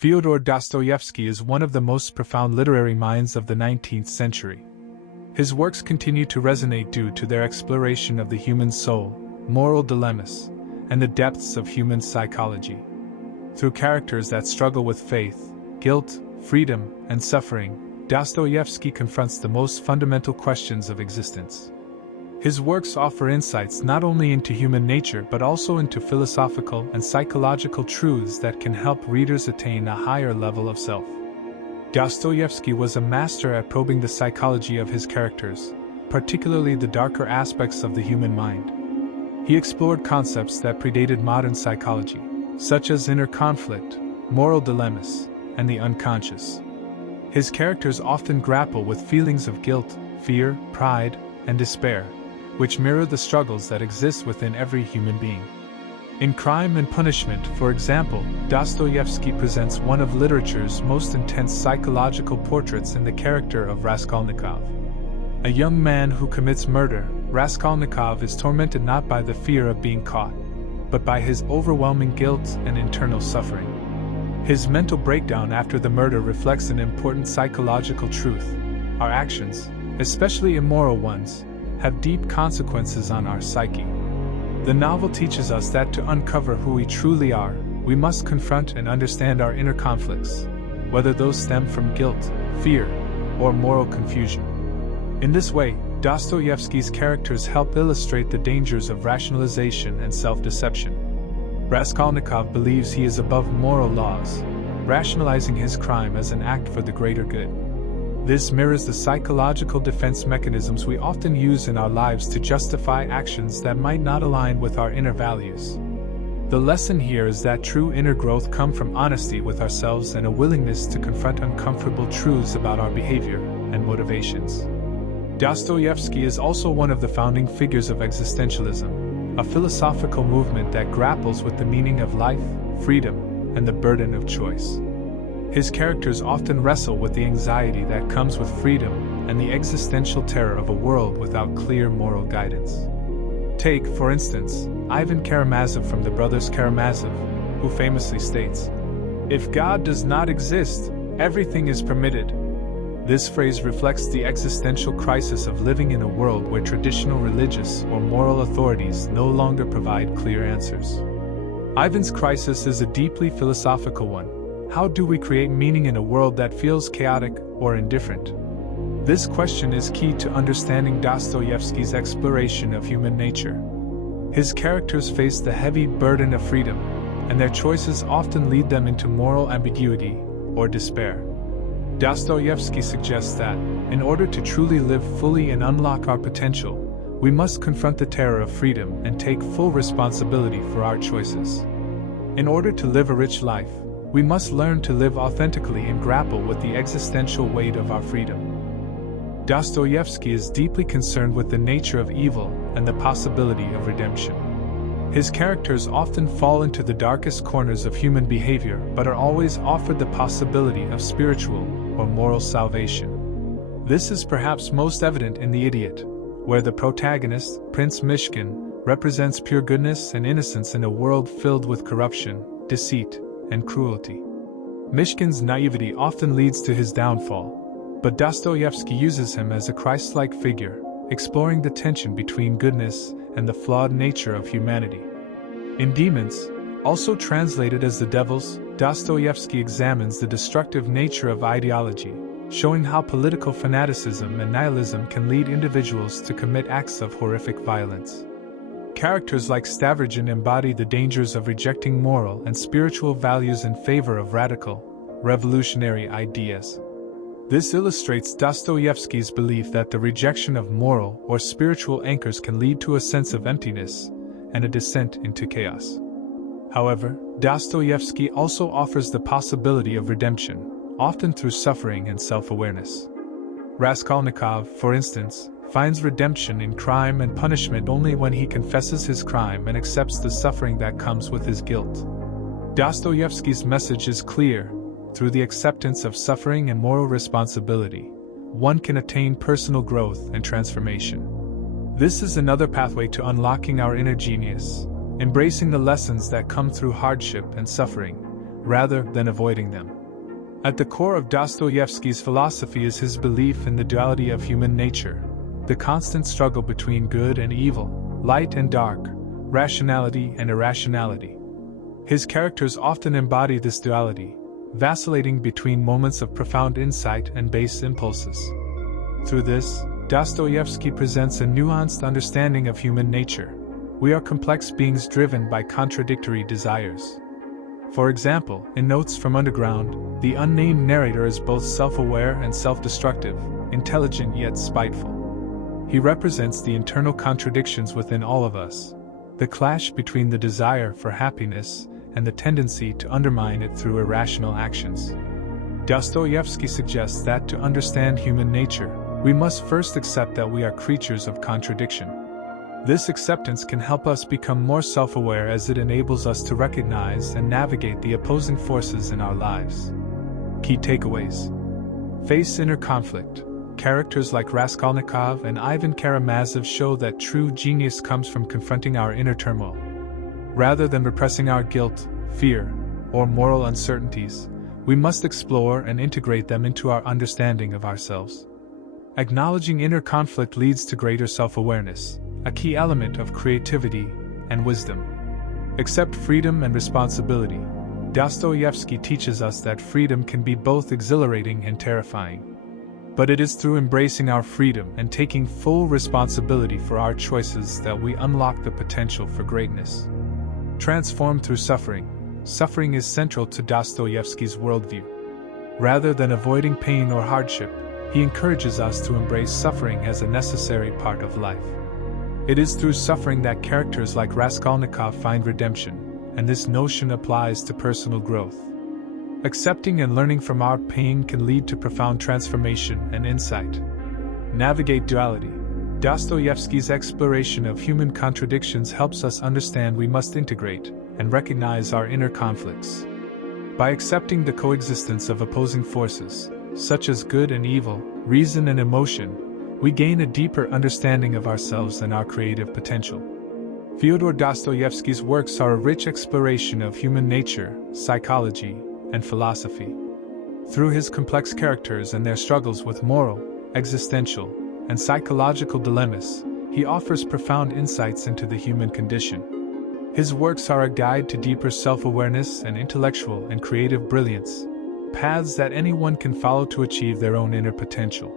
Fyodor Dostoevsky is one of the most profound literary minds of the 19th century. His works continue to resonate due to their exploration of the human soul, moral dilemmas, and the depths of human psychology. Through characters that struggle with faith, guilt, freedom, and suffering, Dostoevsky confronts the most fundamental questions of existence. His works offer insights not only into human nature but also into philosophical and psychological truths that can help readers attain a higher level of self. Dostoevsky was a master at probing the psychology of his characters, particularly the darker aspects of the human mind. He explored concepts that predated modern psychology, such as inner conflict, moral dilemmas, and the unconscious. His characters often grapple with feelings of guilt, fear, pride, and despair, which mirror the struggles that exist within every human being. In Crime and Punishment, for example, Dostoevsky presents one of literature's most intense psychological portraits in the character of Raskolnikov. A young man who commits murder, Raskolnikov is tormented not by the fear of being caught, but by his overwhelming guilt and internal suffering. His mental breakdown after the murder reflects an important psychological truth. Our actions, especially immoral ones, have deep consequences on our psyche. The novel teaches us that to uncover who we truly are, we must confront and understand our inner conflicts, whether those stem from guilt, fear, or moral confusion. In this way, Dostoevsky's characters help illustrate the dangers of rationalization and self-deception. Raskolnikov believes he is above moral laws, rationalizing his crime as an act for the greater good. This mirrors the psychological defense mechanisms we often use in our lives to justify actions that might not align with our inner values. The lesson here is that true inner growth comes from honesty with ourselves and a willingness to confront uncomfortable truths about our behavior and motivations. Dostoevsky is also one of the founding figures of existentialism, a philosophical movement that grapples with the meaning of life, freedom, and the burden of choice. His characters often wrestle with the anxiety that comes with freedom and the existential terror of a world without clear moral guidance. Take, for instance, Ivan Karamazov from the Brothers Karamazov, who famously states, "If God does not exist, everything is permitted." This phrase reflects the existential crisis of living in a world where traditional religious or moral authorities no longer provide clear answers. Ivan's crisis is a deeply philosophical one. How do we create meaning in a world that feels chaotic or indifferent? This question is key to understanding Dostoevsky's exploration of human nature. His characters face the heavy burden of freedom, and their choices often lead them into moral ambiguity or despair. Dostoevsky suggests that, in order to truly live fully and unlock our potential, we must confront the terror of freedom and take full responsibility for our choices. In order to live a rich life, we must learn to live authentically and grapple with the existential weight of our freedom. Dostoevsky is deeply concerned with the nature of evil and the possibility of redemption. His characters often fall into the darkest corners of human behavior but are always offered the possibility of spiritual or moral salvation. This is perhaps most evident in The Idiot, where the protagonist, Prince Mishkin, represents pure goodness and innocence in a world filled with corruption, deceit, and cruelty. Mishkin's naivety often leads to his downfall, but Dostoevsky uses him as a Christ-like figure, exploring the tension between goodness and the flawed nature of humanity. In Demons, also translated as The Devils, Dostoevsky examines the destructive nature of ideology, showing how political fanaticism and nihilism can lead individuals to commit acts of horrific violence. Characters like Stavrogin embody the dangers of rejecting moral and spiritual values in favor of radical, revolutionary ideas. This illustrates Dostoevsky's belief that the rejection of moral or spiritual anchors can lead to a sense of emptiness and a descent into chaos. However, Dostoevsky also offers the possibility of redemption, often through suffering and self-awareness. Raskolnikov, for instance, finds redemption in Crime and Punishment only when he confesses his crime and accepts the suffering that comes with his guilt. Dostoevsky's message is clear: through the acceptance of suffering and moral responsibility, one can attain personal growth and transformation. This is another pathway to unlocking our inner genius, embracing the lessons that come through hardship and suffering, rather than avoiding them. At the core of Dostoevsky's philosophy is his belief in the duality of human nature, the constant struggle between good and evil, light and dark, rationality and irrationality. His characters often embody this duality, vacillating between moments of profound insight and base impulses. Through this, Dostoevsky presents a nuanced understanding of human nature. We are complex beings driven by contradictory desires. For example, in Notes from Underground, the unnamed narrator is both self-aware and self-destructive, intelligent yet spiteful. He represents the internal contradictions within all of us, the clash between the desire for happiness and the tendency to undermine it through irrational actions. Dostoevsky suggests that to understand human nature, we must first accept that we are creatures of contradiction. This acceptance can help us become more self-aware as it enables us to recognize and navigate the opposing forces in our lives. Key takeaways: face inner conflict. Characters like Raskolnikov and Ivan Karamazov show that true genius comes from confronting our inner turmoil. Rather than repressing our guilt, fear, or moral uncertainties, we must explore and integrate them into our understanding of ourselves. Acknowledging inner conflict leads to greater self-awareness, a key element of creativity and wisdom. Accept freedom and responsibility. Dostoevsky teaches us that freedom can be both exhilarating and terrifying. But it is through embracing our freedom and taking full responsibility for our choices that we unlock the potential for greatness. Transform through suffering. Suffering is central to Dostoevsky's worldview. Rather than avoiding pain or hardship, he encourages us to embrace suffering as a necessary part of life. It is through suffering that characters like Raskolnikov find redemption, and this notion applies to personal growth. Accepting and learning from our pain can lead to profound transformation and insight. Navigate duality. Dostoevsky's exploration of human contradictions helps us understand we must integrate and recognize our inner conflicts. By accepting the coexistence of opposing forces, such as good and evil, reason and emotion, we gain a deeper understanding of ourselves and our creative potential. Fyodor Dostoevsky's works are a rich exploration of human nature, psychology, and philosophy. Through his complex characters and their struggles with moral, existential, and psychological dilemmas, he offers profound insights into the human condition. His works are a guide to deeper self-awareness and intellectual and creative brilliance, paths that anyone can follow to achieve their own inner potential.